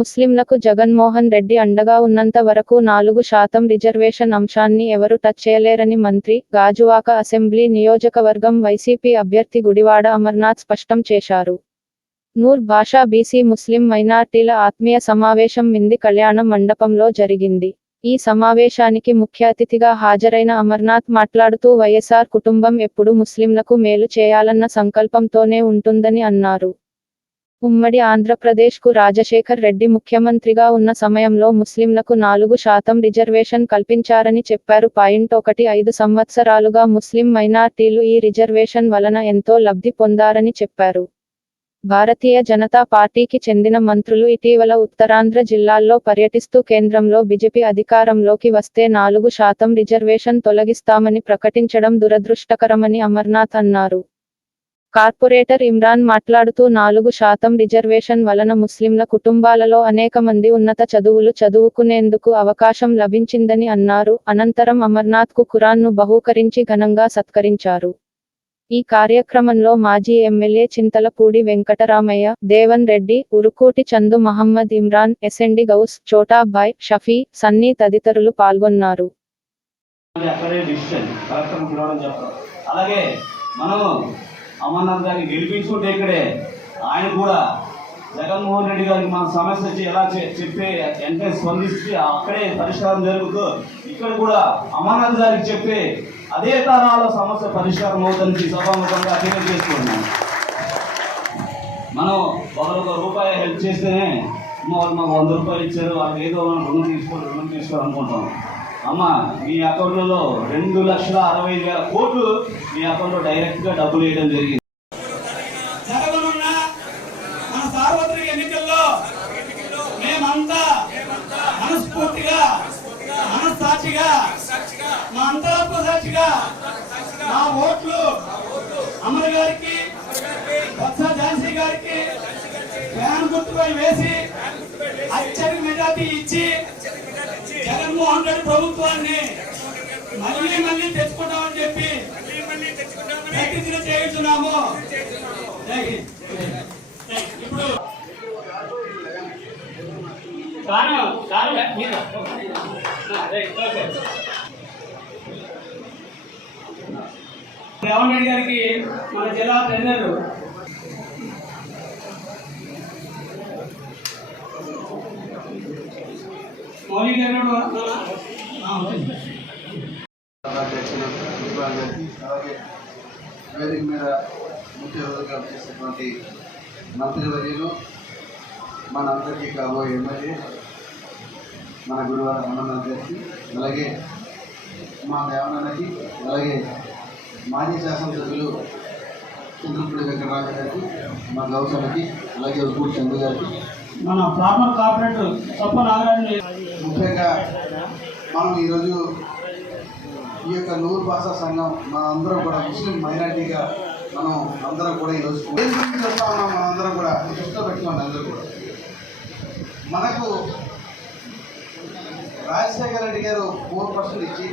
ముస్లింలకు జగన్మోహన్ రెడ్డి అండగా ఉన్నంత వరకు 4% రిజర్వేషన్ అంశాన్ని ఎవరు టచ్ చేయలేరని మంత్రి, గాజువాక అసెంబ్లీ నియోజకవర్గం వైసీపీ అభ్యర్థి గుడివాడ అమర్నాథ్ స్పష్టం చేశారు. నూర్ భాషా బీసీ ముస్లిం మైనార్టీల ఆత్మీయ సమావేశం మింది కళ్యాణ మండపంలో జరిగింది. ఈ సమావేశానికి ముఖ్య అతిథిగా హాజరైన అమర్నాథ్ మాట్లాడుతూ వైఎస్ఆర్ కుటుంబం ఎప్పుడూ ముస్లింలకు మేలు చేయాలన్న సంకల్పంతోనే ఉంటుందని అన్నారు. ఉమ్మడి ఆంధ్రప్రదేశ్కు రాజశేఖర్ రెడ్డి ముఖ్యమంత్రిగా ఉన్న సమయంలో ముస్లింలకు 4% రిజర్వేషన్ కల్పించారని చెప్పారు. 1.5 సంవత్సరాలుగా ముస్లిం మైనార్టీలు ఈ రిజర్వేషన్ వలన ఎంతో లబ్ధి పొందారని చెప్పారు. భారతీయ జనతా పార్టీకి చెందిన మంత్రులు ఇటీవల ఉత్తరాంధ్ర జిల్లాల్లో పర్యటిస్తూ కేంద్రంలో బీజేపీ అధికారంలోకి వస్తే 4% రిజర్వేషన్ తొలగిస్తామని ప్రకటించడం దురదృష్టకరమని అమర్నాథ్ అన్నారు. కార్పొరేటర్ ఇమ్రాన్ మాట్లాడుతూ 4% రిజర్వేషన్ వలన ముస్లింల కుటుంబాలలో అనేక మంది ఉన్నత చదువులు చదువుకునేందుకు అవకాశం లభించిందని అన్నారు. అనంతరం అమర్నాథ్కు ఖురాన్ను బహూకరించి ఘనంగా సత్కరించారు. ఈ కార్యక్రమంలో మాజీ ఎమ్మెల్యే చింతలపూడి వెంకటరామయ్య, దేవన్ రెడ్డి, ఉరుకూటి చందు మహమ్మద్ ఇమ్రాన్, ఎస్ఎండి గౌస్, చోటాభాయ్, షఫీ, సన్నీ తదితరులు పాల్గొన్నారు. అమర్నాథ్ గారిని గెలిపించుకుంటే ఇక్కడే ఆయన కూడా జగన్మోహన్ రెడ్డి గారికి మన సమస్య వచ్చి ఎలా చెప్పి వెంటనే స్పందిస్తే అక్కడే పరిష్కారం జరుగుతూ ఇక్కడ కూడా అమర్నాథ్ గారికి చెప్పి అదే తరాల సమస్య పరిష్కారం అవుతుంది సభాముఖంగా తెలియజేసుకుంటున్నాం. మనం ₹1 హెల్ప్ చేస్తేనే వాళ్ళు మాకు ₹100 ఇచ్చారు, వాళ్ళకి ఏదో రుణం తీసుకోవాలనుకుంటాం. అమ్మ మీ అకౌంట్లలో 2,60,000 కోట్లు మీ అకౌంట్లో డైరెక్ట్గా డబ్బులు వేయడం జరిగింది. జరగనున్న మన సార్వత్రిక ఎన్నికల్లో మేమంతా మనస్ఫూర్తిగా మనస్సాక్షిగా మా అంతరాత్మ సాక్షిగా మా ఓట్లు అమర్ గారికి, బొత్స ఝాన్సీ గారికి ఫ్యాన్ గుర్తుపై వేసి అత్యధిక మెజార్టీ ఇచ్చి జగన్మోహన్ రెడ్డి ప్రభుత్వాన్ని మళ్ళీ తెచ్చుకుంటామని చెప్పి ప్రతిజ్ఞ చేస్తున్నాము. ఇప్పుడు రేవంత్ రెడ్డి గారికి మన జిల్లా ట్రెజరర్ మౌలిక వేదిక మీద ముఖ్య అతిథిగా చేసినటువంటి మంత్రివర్యులు, మన అందరికీ కాబోయే ఎమ్మెల్యే మన గుడివాడ అమర్నాథ్ గారికి, అలాగే మా దేవనాన్నకి, అలాగే మాజీ శాసనసభ్యులు చింతలపూడి వెంకటరామయ్య గారికి, మా గౌసలకి, అలాగే ఉరుకూటి చంద్ర గారికి, మన ఫార్మర్ కార్పొరేటర్ సొప్ప నాగరాజు. ముఖ్యంగా మనం ఈరోజు ఈ యొక్క నూర్ భాషా సంఘం మన అందరం కూడా ముస్లిం మైనార్టీగా మనం అందరం కూడా ఈరోజు చెప్తా ఉన్నాం. మనందరం కూడా దృష్టిలో పెట్టుకోండి. అందరూ కూడా మనకు రాజశేఖర రెడ్డి గారు 4% ఇచ్చి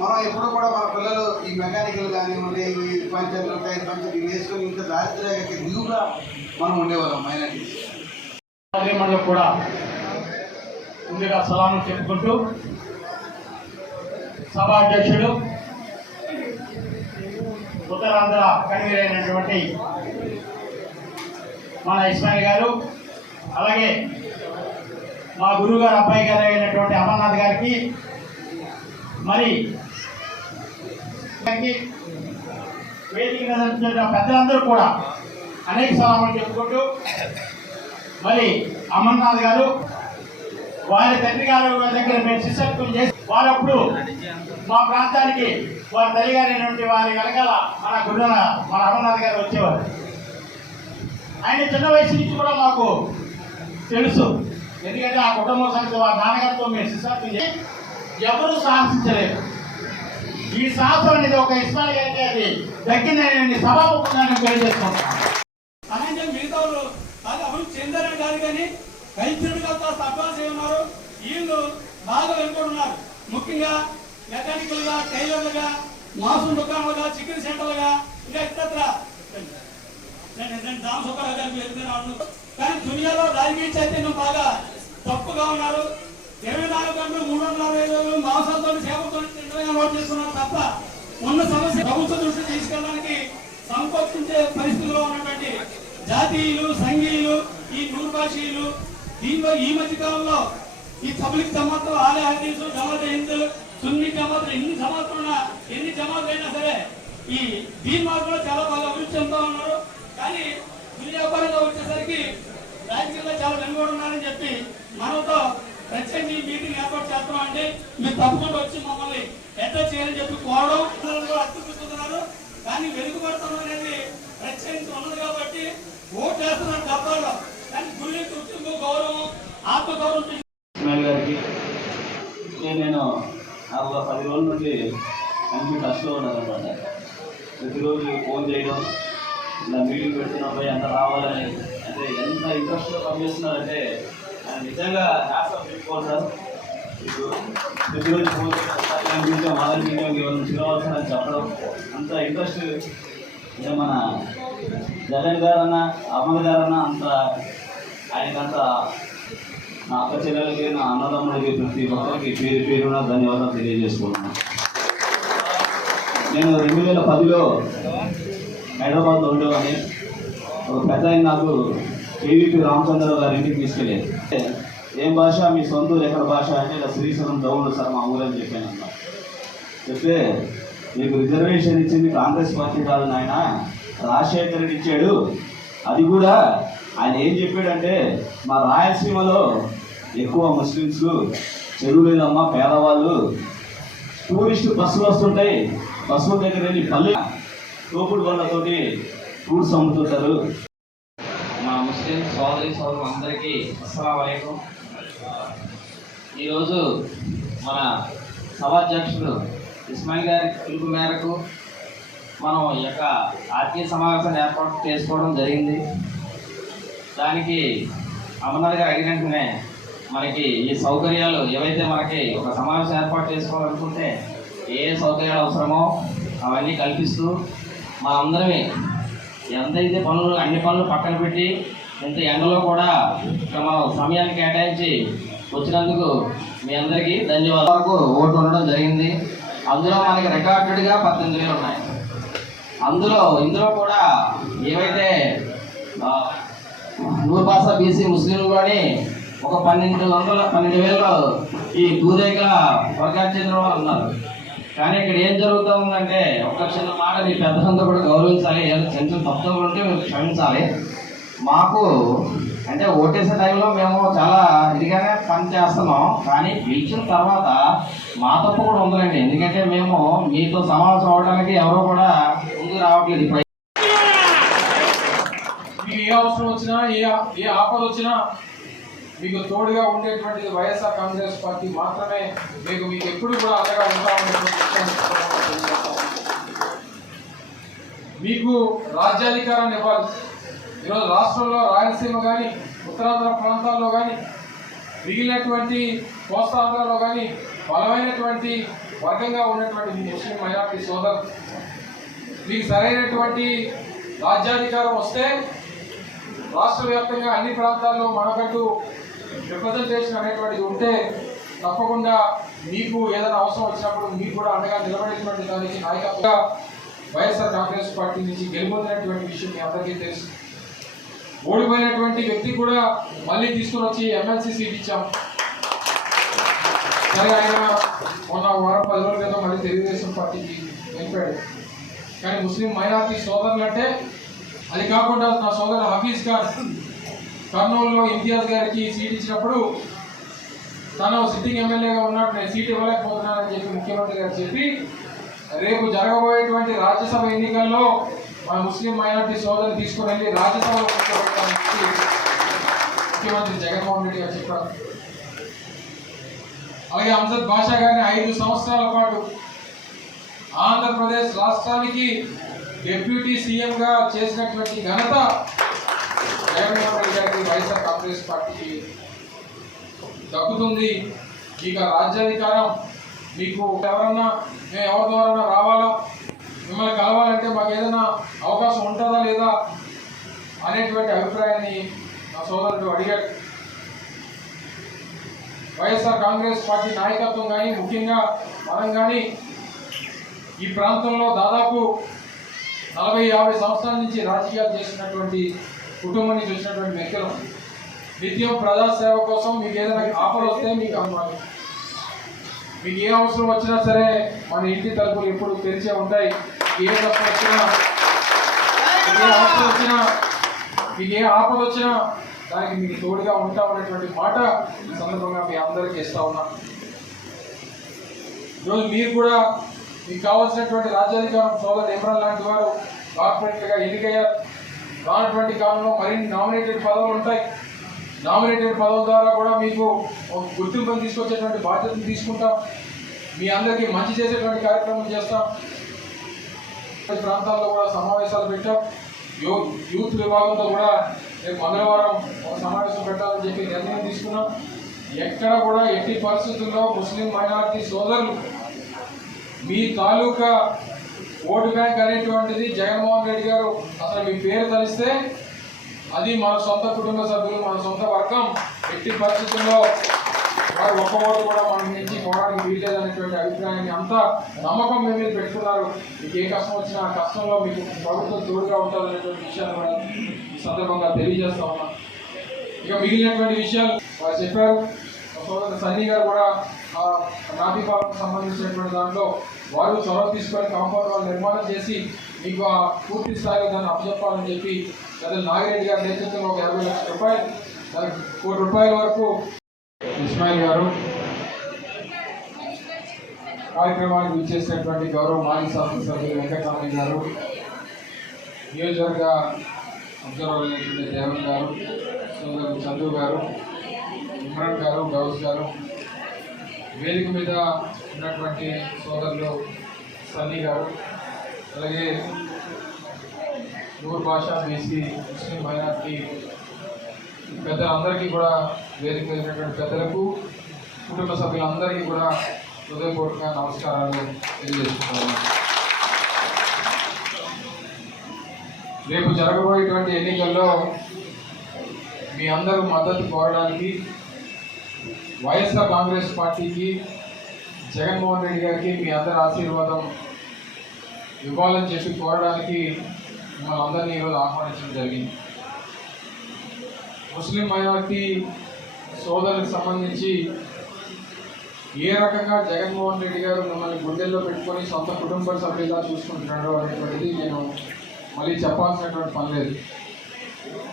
మనం ఎప్పుడు కూడా మన పిల్లలు ఈ మెకానికల్ కానివ్వండి, ఈ పంచర్లు, టైర్ పంచర్ ఇవి వేసుకొని ఇంత దారిద్ర్యానికి దిగుగా మనం ఉండేవాళ్ళం మైనార్టీ. మనకు కూడా ముందుగా సలాం చెప్పుకుంటూ సభా అధ్యక్షుడు, ఉత్తరాంధ్ర కన్వీనర్ అయినటువంటి మన ఇస్మాయిల్ గారు, అలాగే మా గురువు గారు అబ్బాయి గారు అయినటువంటి అమర్నాథ్ గారికి, మరి వేదిక పెద్దలందరూ కూడా అనేక సలాములు చెప్పుకుంటూ, మరి అమర్నాథ్ గారు వారి తండ్రి గారు దగ్గర మేము శిష్యత్వం చేసి వారప్పుడు మా ప్రాంతానికి వారి తల్లిగారైనటువంటి వారి వెనకాల మన అమర్నాథ్ గారు వచ్చేవారు. ఆయన చిన్న వయసు నుంచి కూడా మాకు తెలుసు. ఎందుకంటే ఆ కుటుంబ సంగతి వారి నాన్నగారితో మేము శిష్యత్వం చేసి ఎవరూ సాహసించలేదు. ఈ సాహసం అనేది ఒక ఇస్మాయిల్ గారికి అది దక్కిందని సభాముఖంగా తెలియజేసుకుంటాం. అలాగే మిగతా వాళ్ళు అది అభివృద్ధి చెందారని కాదు, కానీ కల్చర్గా కాస్త అడ్వాన్స్ అయి ఉన్నారు. వీళ్ళు బాగా వెనుకుంటున్నారు. ముఖ్యంగా మెకానికల్గా, టైలర్లుగా, మాంసం దుకాణాలుగా, చికెన్ సెంటర్లుగా, ఇంకా ఇతర నేను రామ్ సుబ్బారావు గారికి వెళ్తున్నాను. కానీ దునియాలో రాజకీయ చైతన్యం బాగా తప్పుగా ఉన్నారు. 24 గంటలు 365 రోజులు మాంసంతో సేవతో నోట్ చేస్తున్నారు తప్ప ఉన్న సమస్య ప్రభుత్వ దృష్టి తీసుకెళ్ళడానికి సంకోచించే పరిస్థితిలో ఉన్నటువంటి జాతీయులు, సంఘీయులు, ఈ నూర్భాషీయులు, దీనిలో ఈ మధ్య కాలంలో ఈ పబ్లిక్ జమాత్, ఆలయ హదీసు, జమాత్ హిందులు, సున్నీ జమాతులు, ఎన్ని జమాతులు అయినా సరే ఈ దీని మార్గంలో చాలా బాగా అభివృద్ధి చెందుతూ ఉన్నారు. కానీ దుర్వ్యాపారంగా వచ్చేసరికి రాజకీయాల్లో చాలా వెనుకబడి ఉన్నారని చెప్పి మనతో ప్రత్యేకంగా ఈ మీటింగ్ ఏర్పాటు చేస్తున్నామండి. మీరు తప్పకుండా వచ్చి మమ్మల్ని అడ్రస్ చేయాలని చెప్పి కోరడం అర్థిస్తున్నారు. కానీ వెనుకబడుతున్నాం అనేది ప్రత్యేకించి ఉన్నది కాబట్టి ఓటు వేస్తున్నారు డబ్బాల్లో. కానీ గురి గుర్తింపు, గౌరవం, ఆత్మగౌరవం గారికి నేను 10 రోజుల నుండి అన్ని టచ్లో ఉన్నానమాట. ప్రతిరోజు ఫోన్ చేయడం, ఇలా మీటింగ్ పెడుతున్నప్పుడు ఎంత రావాలని, అంటే ఎంత ఇంట్రెస్ట్గా పనిచేస్తున్నారంటే నిజంగా హ్యాట్స్ ఆఫ్ చెప్పుకోవాలి సార్. ఇప్పుడు ప్రతిరోజు ఫోన్ చేయడం, మొదటి మీటింగ్ నుంచి కావాల్సిన చెప్పడం, అంత ఇంట్రెస్ట్. అంటే మన జగన్ గారన్నా, అమ్మగ గారన్నా అంత ఆయనకంత నా అక్క చెల్లెలకి, నా అన్నదమ్ములకి, ప్రతి ఒక్కరికి పేరు పేరున ధన్యవాదాలు తెలియజేసుకుంటున్నాను. నేను 2010లో హైదరాబాద్లో ఉండేవాడిని. ఒక పెద్ద ఆయన నాకు కేవీపీ రామచంద్రరావు గారి ఇంటికి తీసుకెళ్ళేది. ఏం భాష మీ సొంత ఊరు ఎక్కడ భాష అంటే ఇలా శ్రీశైలం డౌన్లో సార్ మా ఊరని చెప్పాను అన్న. చెప్తే మీకు రిజర్వేషన్ ఇచ్చింది కాంగ్రెస్ పార్టీ కాదు నాయన, రాజశేఖర్ రెడ్డి ఇచ్చాడు. అది కూడా ఆయన ఏం చెప్పాడంటే మా రాయలసీమలో ఎక్కువ ముస్లిమ్స్, చెరువు లేదమ్మా, పేదవాళ్ళు, టూరిస్ట్ బస్సులు వస్తుంటాయి, బస్సుల దగ్గర వెళ్ళి పల్లె తోపుడు బండ్లతోటి ఫ్రూట్స్ అమ్ముతుంటారు. మా ముస్లిం సోదరులు అందరికీ అస్సలాము అలైకుం. ఈరోజు మన సభాధ్యక్షుడు ఇస్మాయిల్ గారి పిలుపు మేరకు మనం ఈ యొక్క ఆత్మీయ సమావేశాన్ని ఏర్పాటు చేసుకోవడం జరిగింది. దానికి అమర్నాథ్ గారు అడిగినట్టునే మనకి ఈ సౌకర్యాలు ఏవైతే మనకి ఒక సమావేశం ఏర్పాటు చేసుకోవాలనుకుంటే ఏ సౌకర్యాలు అవసరమో అవన్నీ కల్పిస్తూ మా అందరమే ఎంతైతే పనులు, అన్ని పనులు పక్కన పెట్టి ఇంత ఎండలో కూడా ఇక్కడ మనం సమయాన్ని కేటాయించి వచ్చినందుకు మీ అందరికీ ధన్యవాదాలకు ఓటు ఉండడం జరిగింది. అందులో మనకి రికార్డెడ్గా 18,000 ఉన్నాయి. ఇందులో కూడా ఏవైతే నూర్బాస బీసీ ముస్లింలోని ఒక 12,000 ఈ భూరేఖ వర్గానికి చెందిన వాళ్ళు ఉన్నారు. కానీ ఇక్కడ ఏం జరుగుతూ ఉందంటే, ఒక చిన్న మాట మీ పెద్దలంతా కూడా గౌరవించాలి, ఏదో చిన్న చిన్న తప్పులు ఉంటే మీరు క్షమించాలి. మాకు అంటే ఓటేసే టైంలో మేము చాలా ఇదిగానే పని చేస్తున్నాం. కానీ గెలిచిన తర్వాత మా తప్పు కూడా ఉందండి. ఎందుకంటే మేము మీతో సమావేశం అవడానికి ఎవరో కూడా ముందుకు రావట్లేదు. ఇప్పుడు మీకు ఏ అవసరం వచ్చినా, ఏ ఆపద వచ్చినా మీకు తోడుగా ఉండేటువంటిది వైఎస్ఆర్ కాంగ్రెస్ పార్టీ మాత్రమే. మీకు ఎప్పుడు కూడా అండగా ఉంటామనేటువంటి మీకు రాజ్యాధికారాన్ని ఇవ్వాలి. ఈరోజు రాష్ట్రంలో రాయలసీమ కానీ, ఉత్తరాంధ్ర ప్రాంతాల్లో కానీ, మిగిలినటువంటి కోస్తాంధ్రలో కానీ బలమైనటువంటి వర్గంగా ఉన్నటువంటి ముస్లిం మైనారిటీ సోదరులు, మీకు సరైనటువంటి రాజ్యాధికారం వస్తే రాష్ట్ర వ్యాప్తంగా అన్ని ప్రాంతాల్లో మనకంటూ రిప్రజెంటేషన్ అనేటువంటిది ఉంటే తప్పకుండా మీకు ఏదైనా అవసరం వచ్చినప్పుడు మీకు కూడా అండగా నిలబడేటువంటి దానికి నాయకత్వంగా వైఎస్ఆర్ కాంగ్రెస్ పార్టీ నుంచి గెలుపొందినటువంటి విషయం మీ అందరికీ తెలుసు. ఓడిపోయినటువంటి వ్యక్తి కూడా మళ్ళీ తీసుకుని వచ్చి ఎమ్మెల్సీ సీట్ ఇచ్చాం. సరే, ఆయన మొన్న వారం 10 రోజుల క్రితం మళ్ళీ తెలుగుదేశం పార్టీకి వెళ్ళిపోయాడు. కానీ ముస్లిం మైనారిటీ సోదరులు అంటే, అది కాకుండా నా సోదరు హఫీజ్ ఖాన్ కర్నూలులో ఇంతియాజ్ గారికి సీట్ ఇచ్చినప్పుడు తను సిట్టింగ్ ఎమ్మెల్యేగా ఉన్నట్టు నేను సీట్ ఇవ్వలేకపోతున్నానని చెప్పి ముఖ్యమంత్రి గారు చెప్పి, రేపు జరగబోయేటువంటి రాజ్యసభ ఎన్నికల్లో మన ముస్లిం మైనారిటీ సోదరులు తీసుకుని వెళ్ళి రాజ్యసభలో కూర్చోబెట్టాలని చెప్పి ముఖ్యమంత్రి జగన్మోహన్ రెడ్డి గారు చెప్పారు. అలాగే అంజద్ బాషా గారిని 5 సంవత్సరాల పాటు ఆంధ్రప్రదేశ్ రాష్ట్రానికి డిప్యూటీ సీఎంగా చేసినటువంటి ఘనత జగన్మోహన్ రెడ్డి గారికి వైఎస్ఆర్ కాంగ్రెస్ పార్టీకి దక్కుతుంది. ఇక రాజ్యాధికారం మీకు ఎవరన్నా, మేము ఎవరి ద్వారా రావాలా, మిమ్మల్ని కలవాలంటే మాకు ఏదైనా అవకాశం ఉంటుందా లేదా, అనేటువంటి అభిప్రాయాన్ని నా సోదరుడు అడిగాడు. వైఎస్ఆర్ కాంగ్రెస్ పార్టీ నాయకత్వం కానీ, ముఖ్యంగా మనం కానీ ఈ ప్రాంతంలో దాదాపు 40-50 సంవత్సరాల నుంచి రాజకీయాలు చేసినటువంటి కుటుంబం నుంచి వచ్చినటువంటి వ్యక్తులు. నిత్యం ప్రజాసేవ కోసం మీకు ఏదైనా ఆఫర్ వస్తే మీకు ఏ అవసరం వచ్చినా సరే మన ఇంటి తలుపులు ఎప్పుడు తెరిచే ఉంటాయి. ఏ కష్టం వచ్చినా, మీకు ఏ ఆపద వచ్చినా దానికి మీకు తోడుగా ఉంటామనేటువంటి మాట ఈ సందర్భంగా మీ అందరికీ ఇస్తా ఉన్నా. ఈరోజు మీరు కూడా మీకు కావాల్సినటువంటి రాజ్యాధికారం సోదరు ఇమ్రాన్ లాంటి వారు కార్పొరేట్గా ఎన్నికయ్యారు. రానటువంటి కాలంలో మరిన్ని నామినేటెడ్ పదవులు ఉంటాయి. నామినేటెడ్ పదవుల ద్వారా కూడా మీకు ఒక గుర్తింపును తీసుకొచ్చేటువంటి బాధ్యతను తీసుకుంటాం. మీ అందరికీ మంచి చేసేటువంటి కార్యక్రమం చేస్తాం. ప్రాంతాల్లో కూడా సమావేశాలు పెట్టాం. యూత్ విభాగంతో కూడా రేపు మంగళవారం ఒక సమావేశం పెట్టాలని చెప్పి నిర్ణయం తీసుకున్నాం. ఎక్కడ కూడా ఎట్టి పరిస్థితుల్లో ముస్లిం మైనారిటీ సోదరులు మీ తాలూకా ఓటు బ్యాంక్ అనేటువంటిది జగన్మోహన్ రెడ్డి గారు అసలు మీ పేరు తలిస్తే అది మన సొంత కుటుంబ సభ్యులు, మన సొంత వర్గం, ఎట్టి పరిస్థితుల్లో వారు ఒక్క ఓటు కూడా మన నుంచి పోవడానికి వీల్లేదనేటువంటి అభిప్రాయాన్ని అంతా నమ్మకం మీ మీద పెట్టుకున్నారు. మీకు ఏ కష్టం వచ్చినా ఆ కష్టంలో మీకు ప్రభుత్వం తోడుగా ఉంటుందనేటువంటి విషయాన్ని కూడా ఈ సందర్భంగా తెలియజేస్తా ఉన్నాం. ఇక మిగిలినటువంటి విషయాలు వారు చెప్పారు. సోదరు సన్నీ గారు కూడా నాపీ పాలకు సంబంధించినటువంటి దాంట్లో వారు చొరవ తీసుకొని కాంపౌండ్ వాళ్ళు నిర్మాణం చేసి మీకు ఆ పూర్తి స్థాయిలో దాన్ని అప్పచెప్పాలని చెప్పి పెద్దలు నాగిరెడ్డి గారి నేతృత్వంలో ఒక 50 లక్షల రూపాయలు, దానికి ₹1 కోటి వరకు ఇస్మాయిల్ గారు కార్యక్రమానికి విచ్చేసినటువంటి గౌరవ మాజీ శాసనసభ్యులు వెంకటరామయ్య గారు, నియోజకవర్గ అబ్జర్వర్ అయినటువంటి దేవన్ గారు, సోదరులు చందు గారు, ఇమ్రాన్ గారు, గౌస్ గారు, వేదిక మీద ఉన్నటువంటి సోదరులు సన్నీ గారు, అలాగే నూర్ భాషా బీసీ ముస్లిం మైనార్టీ పెద్దలందరికీ కూడా, వేదిక మీద ఉన్నటువంటి పెద్దలకు, కుటుంబ సభ్యులందరికీ కూడా హృదయపూర్వక నమస్కారాలు తెలియజేస్తున్నాను. రేపు జరగబోయేటువంటి ఎన్నికల్లో మీ అందరూ మద్దతు కోరడానికి వైఎస్ఆర్ కాంగ్రెస్ పార్టీకి, జగన్మోహన్ రెడ్డి గారికి మీ అందరి ఆశీర్వాదం ఇవ్వాలని చెప్పి కోరడానికి మిమ్మల్ని అందరినీ ఈరోజు ఆహ్వానించడం జరిగింది. ముస్లిం మైనారిటీ సోదరులకు సంబంధించి ఏ రకంగా జగన్మోహన్ రెడ్డి గారు మిమ్మల్ని గుండెల్లో పెట్టుకొని సొంత కుటుంబ సభ్యులుగా చూసుకుంటున్నాడో అనేటువంటిది నేను మళ్ళీ చెప్పాల్సినటువంటి పని లేదు.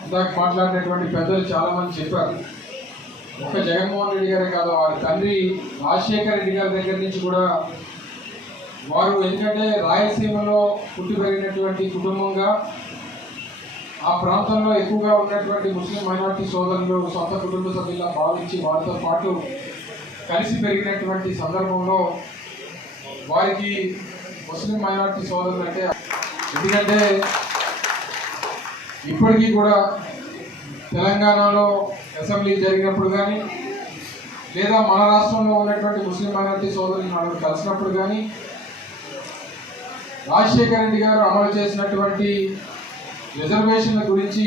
ఇందాక మాట్లాడినటువంటి పెద్దలు చాలామంది చెప్పారు. ఒక జగన్మోహన్ రెడ్డి గారే కాదు, వారి తండ్రి రాజశేఖర రెడ్డి గారి దగ్గర నుంచి కూడా వారు, ఎందుకంటే రాయలసీమలో పుట్టి పెరిగినటువంటి కుటుంబంగా ఆ ప్రాంతంలో ఎక్కువగా ఉన్నటువంటి ముస్లిం మైనారిటీ సోదరులు సొంత కుటుంబ సభ్యులా భావించి వారితో పాటు కలిసి పెరిగినటువంటి సందర్భంలో వారికి ముస్లిం మైనారిటీ సోదరులు అంటే, ఎందుకంటే ఇప్పటికీ కూడా తెలంగాణలో అసెంబ్లీ జరిగినప్పుడు కానీ, లేదా మన రాష్ట్రంలో ఉన్నటువంటి ముస్లిం మైనారిటీ సోదరులు నలుగురు కలిసినప్పుడు కానీ, రాజశేఖర రెడ్డి గారు అమలు చేసినటువంటి రిజర్వేషన్ల గురించి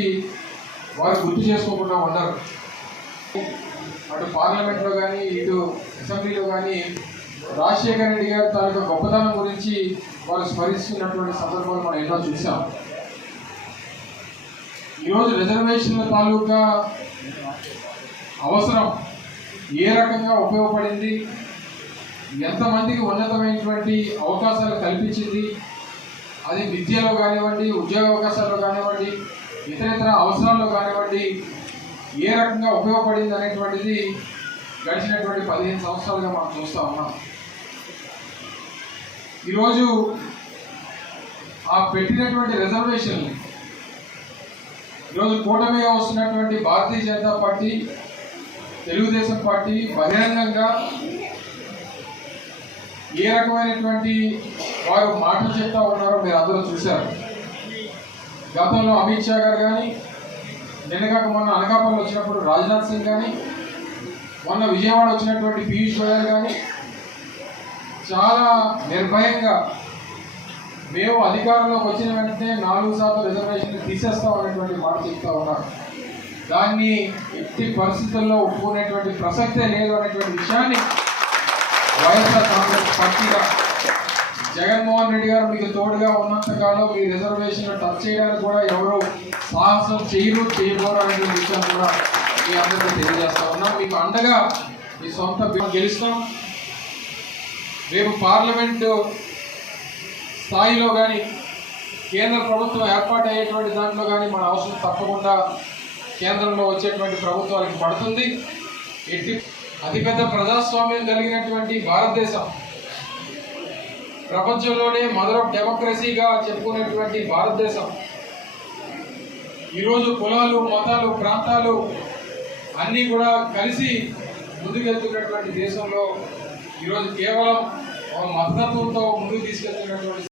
వారు గుర్తు చేసుకోకుండా ఉన్నారు. అటు పార్లమెంట్లో కానీ, ఇటు అసెంబ్లీలో కానీ రాజశేఖర రెడ్డి గారు తన యొక్క గొప్పతనం గురించి వారు స్మరిస్తున్నటువంటి సందర్భాలు మనం ఎన్నో చూసాం. ఈరోజు రిజర్వేషన్ల తాలూకా అవసరం ఏ రకంగా ఉపయోగపడింది, ఎంతమందికి ఉన్నతమైనటువంటి అవకాశాలు కల్పించింది, అది విద్యలో కానివ్వండి, ఉద్యోగ అవకాశాల్లో కానివ్వండి, ఇతర అవసరాల్లో కానివ్వండి, ఏ రకంగా ఉపయోగపడింది అనేటువంటిది గడిచినటువంటి 15 సంవత్సరాలుగా మనం చూస్తూ ఉన్నాం. ఈరోజు ఆ పెట్టినటువంటి రిజర్వేషన్ని ఈరోజు కూటమిగా వస్తున్నటువంటి భారతీయ జనతా పార్టీ, తెలుగుదేశం పార్టీ బహిరంగంగా ఏ రకమైనటువంటి వారు మాటలు చెప్తా ఉన్నారో మీరు అందరూ చూశారు. గతంలో అమిత్ షా గారు కానీ, నిన్నగాక మొన్న అనకాపల్లి వచ్చినప్పుడు రాజ్నాథ్ సింగ్ కానీ, మొన్న విజయవాడ వచ్చినటువంటి పీయూష్ గోయల్ కానీ చాలా నిర్భయంగా మేము అధికారంలోకి వచ్చిన వెంటనే 4% రిజర్వేషన్ తీసేస్తాం అనేటువంటి మాట చెప్తా ఉన్నారు. దాన్ని ఎట్టి పరిస్థితుల్లో ఒప్పుకునేటువంటి ప్రసక్తే లేదు అనేటువంటి విషయాన్ని వైఎస్ఆర్ కాంగ్రెస్ పార్టీగా జగన్మోహన్ రెడ్డి గారు మీకు తోడుగా ఉన్నంతకాలం మీ రిజర్వేషన్ టచ్ చేయడానికి కూడా ఎవరు సాహసం చేయబోరు అనేటువంటి విషయం కూడా మీ అందరికీ తెలియజేస్తా ఉన్నాం. మీకు అండగా మీ సొంత గెలుస్తాం. రేపు పార్లమెంటు స్థాయిలో కానీ కేంద్ర ప్రభుత్వం ఏర్పాటు అయ్యేటువంటి దాంట్లో కానీ మన అవసరం తప్పకుండా కేంద్రంలో వచ్చేటువంటి ప్రభుత్వానికి పడుతుంది. అతిపెద్ద ప్రజాస్వామ్యం కలిగినటువంటి భారతదేశం, ప్రపంచంలోనే మదర్ ఆఫ్ డెమోక్రసీగా చెప్పుకునేటువంటి భారతదేశం ఈరోజు కులాలు, మతాలు, ప్రాంతాలు అన్నీ కూడా కలిసి ముందుకెళ్తున్నటువంటి దేశంలో ఈరోజు కేవలం మతతత్వంతో ముందుకు తీసుకెళ్తున్నటువంటి